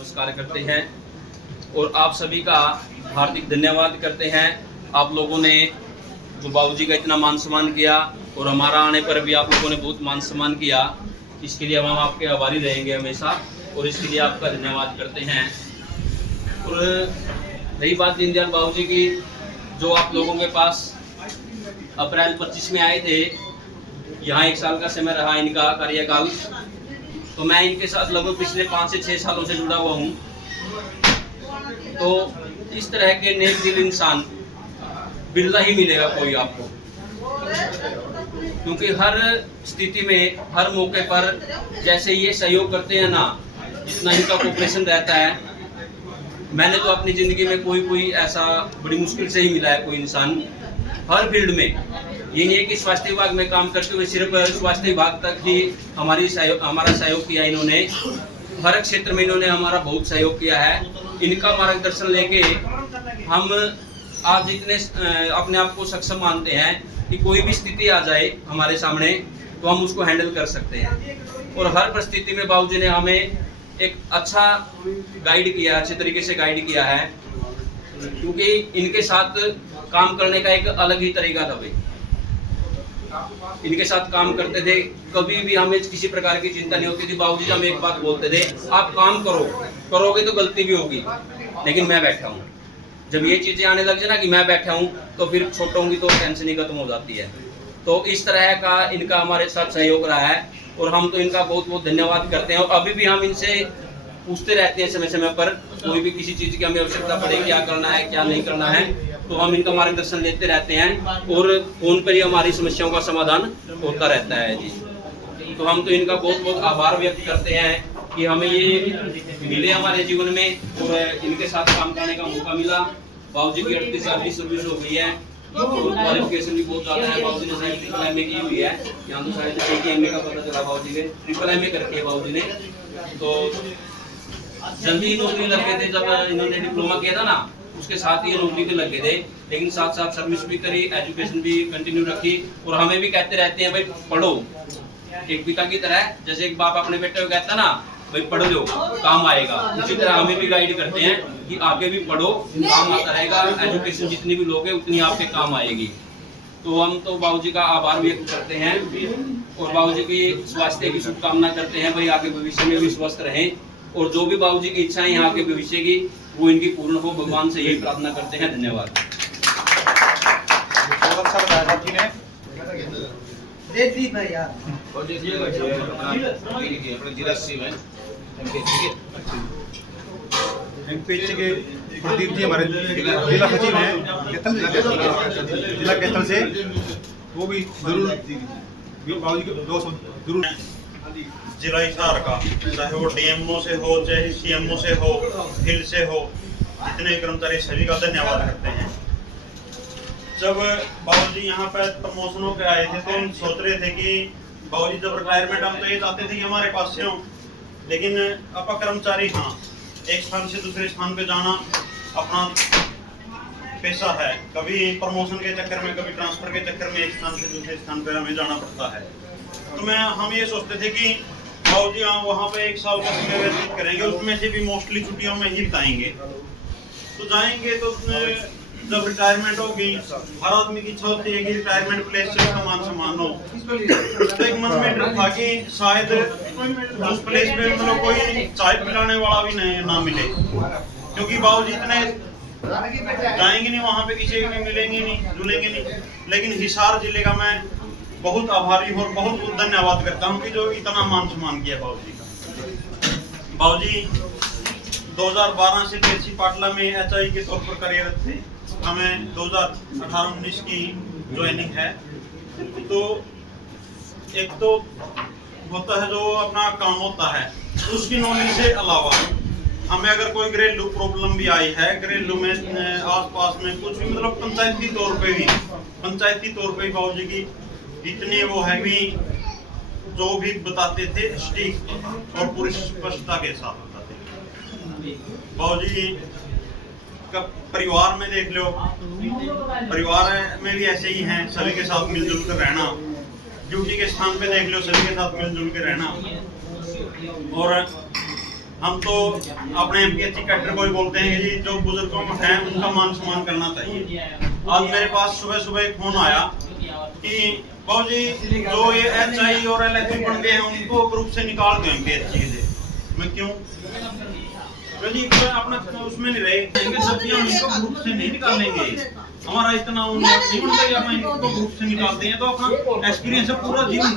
नमस्कार करते हैं और आप सभी का हार्दिक धन्यवाद करते हैं। आप लोगों ने जो बाबूजी का इतना मान सम्मान किया और हमारा आने पर भी आप लोगों ने बहुत मान सम्मान किया, इसके लिए हम आपके आभारी रहेंगे हमेशा और इसके लिए आपका धन्यवाद करते हैं। और रही बात दीनदयाल बाबूजी की, जो आप लोगों के पास अप्रैल 25 में आए थे, यहाँ 1 साल का समय रहा इनका कार्यकाल, तो मैं इनके साथ लगभग पिछले 5 से 6 सालों से जुड़ा हुआ हूँ। तो इस तरह के नेक दिल इंसान बिरला ही मिलेगा कोई आपको, क्योंकि हर स्थिति में हर मौके पर जैसे ये सहयोग करते हैं ना, जितना इनका कोऑपरेशन रहता है, मैंने तो अपनी ज़िंदगी में कोई ऐसा बड़ी मुश्किल से ही मिला है कोई इंसान हर फील्ड में। ये नहीं है कि स्वास्थ्य विभाग में काम करते हुए सिर्फ स्वास्थ्य विभाग तक ही हमारा सहयोग किया इन्होंने, हर क्षेत्र में इन्होंने हमारा बहुत सहयोग किया है। इनका मार्गदर्शन लेके हम आज इतने अपने आप को सक्षम मानते हैं कि कोई भी स्थिति आ जाए हमारे सामने तो हम उसको हैंडल कर सकते हैं। और हर परिस्थिति में बाबूजी ने हमें एक अच्छा गाइड किया, अच्छे तरीके से गाइड किया है, क्योंकि इनके साथ काम करने का एक अलग ही तरीका था भाई। इनके साथ काम करते थे, कभी भी हमें किसी प्रकार की चिंता नहीं होती थी। बाबूजी हम एक बात बोलते थे, आप काम करोगे तो गलती भी होगी, लेकिन मैं बैठा हूँ। जब ये चीजें आने लग जाए ना कि मैं बैठा हूँ, तो फिर छोटा होंगी तो टेंशन ही खत्म हो जाती है। तो इस तरह का इनका हमारे साथ सहयोग रहा है और हम तो इनका बहुत बहुत धन्यवाद करते हैं। और अभी भी हम इनसे पूछते रहते हैं समय समय पर, कोई भी किसी चीज की हमें आवश्यकता पड़े, क्या करना है क्या नहीं करना है, तो हम इनका मार्गदर्शन लेते रहते हैं और फोन पर ही हमारी समस्याओं का समाधान होता रहता है जी। तो हम तो इनका बहुत बहुत आभार व्यक्त करते हैं कि हमें ये मिले हमारे जीवन में और इनके साथ काम करने का मौका मिला। बाबूजी की 38 साल की सर्विस हो गई है और क्वालिफिकेशन भी बहुत ज़्यादा है। बाबूजी ने शायद ट्रिपल एमए की हुई है, यहाँ तो शायद एमए का पता चला बाबूजी के, ट्रिपल एमए करके है बाबूजी ने। तो जल्दी नौकरी लग गए थे, जब इन्होंने डिप्लोमा किया था ना, उसके साथ ही ये नौकरी पे लग गए थे, लेकिन साथ साथ सर्विस भी करी, एजुकेशन भी कंटिन्यू रखी। और हमें भी कहते रहते हैं भाई पढ़ो, एक पिता की तरह, जैसे एक बाप अपने बेटे को कहता ना भाई पढ़ो जो काम आएगा, उसी तरह हमें भी गाइड करते हैं कि आगे भी पढ़ो, काम आता रहेगा, एजुकेशन जितनी भी लोगे उतनी आपके काम आएगी। तो हम तो बाबूजी का आभार व्यक्त करते हैं और बाबूजी की स्वास्थ्य की शुभकामना करते हैं भाई, आगे भविष्य में भी स्वस्थ रहें और जो भी बाबूजी की इच्छाएं यहाँ के भविष्य की वो इनकी पूर्ण हो, भगवान से यही प्रार्थना करते हैं। धन्यवाद। प्रदीप जी हमारे जिला सचिव हैं जिला कैथल से, वो भी जरूर बाबूजी को 200 जरूर। जिला हिसार का, चाहे वो डीएमओ से हो, चाहे सीएमओ से हो, हिल से हो, जितने कर्मचारी सभी का धन्यवाद करते हैं। जब बाबूजी यहाँ पर प्रमोशनों पे आए थे तो हम सोच रहे थे कि बाबूजी जब रिटायरमेंट, हम तो ये चाहते थे कि हमारे पास से हो, लेकिन अपा कर्मचारी हाँ, एक स्थान से दूसरे स्थान पे जाना अपना पेशा है। कभी प्रमोशन के चक्कर में, कभी ट्रांसफर के चक्कर में एक स्थान से दूसरे स्थान पर हमें जाना पड़ता है। तो हम ये सोचते थे कि बाबूजी वहाँ पे 1 साल का समय व्यतीत करेंगे, उसमें से भी मोस्टली छुट्टियों में ही बिताएंगे। तो जाएंगे तो जब रिटायरमेंट होगी, हर आदमी की इच्छा होती है कि रिटायरमेंट प्लेस से उसका मान सम्मान हो। तो एक मन में डर था कि शायद उस प्लेस पे मतलब कोई चाय पिलाने वाला भी ना मिले, क्योंकि बाबूजी इतने जाएंगे नहीं वहाँ पे, किसी भी मिलेंगे नहीं, जुलेंगे नहीं। लेकिन हिसार जिले का मैं बहुत आभारी और बहुत धन्यवाद करता हूँ कि जो इतना मान सम्मान किया बाबूजी का। बाबूजी 2012 से पेरसी पाटला में एचआई के तौर पर कार्यरत थे। हमें 2018-19 की ज्वाइनिंग है। तो एक तो होता है जो अपना काम होता है, उसकी नॉलेज से अलावा हमें अगर कोई घरेलू प्रॉब्लम भी आई है, घरेलू में आसपास में कुछ भी, मतलब पंचायती तौर पे भी बाबूजी की इतने वो है भी, जो भी बताते थे स्ट्रिक्ट और पूरी स्पष्टता के साथ बताते थे। बाबूजी का परिवार में देख लो, परिवार में भी ऐसे ही हैं, सभी के साथ मिलजुल कर रहना। ड्यूटी के स्थान पे देख लो, सभी के साथ मिलजुल कर रहना। और हम तो अपने एमपीएचसी कैडर को ही बोलते हैं कि जी जो बुजुर्गों हैं उनका मान सम्मान करना चाहिए। आज मेरे पास सुबह सुबह एक फोन आया कि बाबू जी जो ये एचआई और एलएचई बन गए हैं उनको ग्रुप से निकाल दो एमपीएचसी से। मैं क्यों? तो जी अपना उसमें नहीं रहे जब भी हम इनको ग्रुप से नहीं निकालेंगे, हमारा इतना नहीं बनता कि हम इनको ग्रुप से निकालते हैं तो अपना एक्सपीरियंस पूरा जीवन